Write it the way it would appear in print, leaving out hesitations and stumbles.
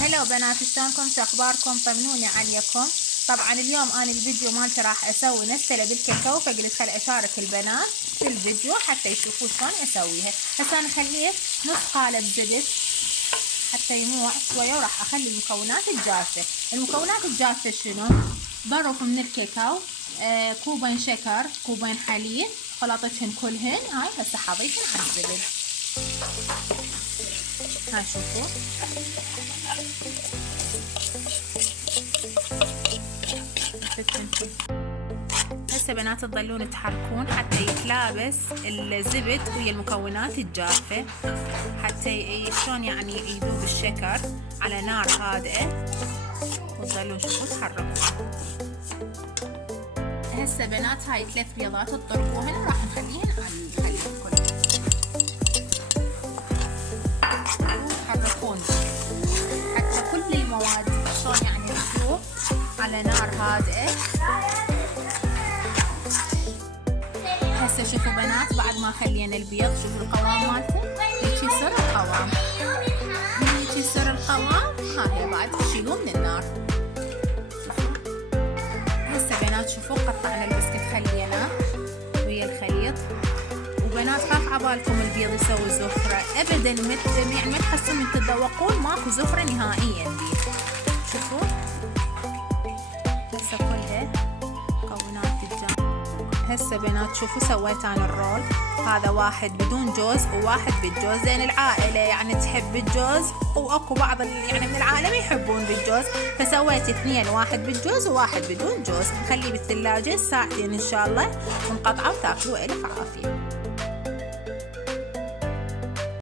هلا بنات، شلونكم؟ شو اخباركم؟ طمنوني عليكم. طبعا اليوم انا الفيديو مالتي راح اسوي نستله بالكاكاو، فقلت خل اشارك البنات في الفيديو حتى يشوفوا شلون اسويها. هسه انا خليه نص قالب زبد حتى يموع شويه، وراح اخلي المكونات الجافه. المكونات الجافه شنو؟ ظرف من الكاكاو، كوبين شكر، كوبين حليب، خلاطتهن كلهن. هاي هسه حاضيتهن على الزبد. هاي شوفوا هسه بنات تظلون تحركون حتى يتلابس الزبد ويا المكونات الجافة، حتى شلون يعني يذوب الشكر على نار هادئة، وتظلون شوفوا تحركون. هسه بنات هاي 3 بيضات تضربوهن وراح نخليهن على الخليط كله، وتحركون حتى كل المواد شلون يعني تذوب على نار هادئة. هسه شوفوا بنات بعد ما خلينا البيض، شوفوا القوام مالته هيك يصير القوام، هيك يصير القوام. ها هي بعد تشيلوه من النار. هسه بنات شوفوا قطعنا البسكت خليناه ويا الخليط. وبنات خاف عبالكم البيض يسوي زفرة ابدا، يعني ما تحسون من تتذوقون ماكو زفرة نهائيا بيه. شوفوا هسه كلها مكونات الجافة. هسه بنات شوفوا سويت انا الرول، هذا واحد بدون جوز وواحد بالجوز، لان العائلة يعني تحب الجوز، واكو بعض يعني من العائلة ما يحبون بالجوز، فسويت اثنين، واحد بالجوز وواحد بدون جوز. نخليه بالثلاجة ساعتين ان شاء الله، ونقطعه وتاكلوه. الف عافية.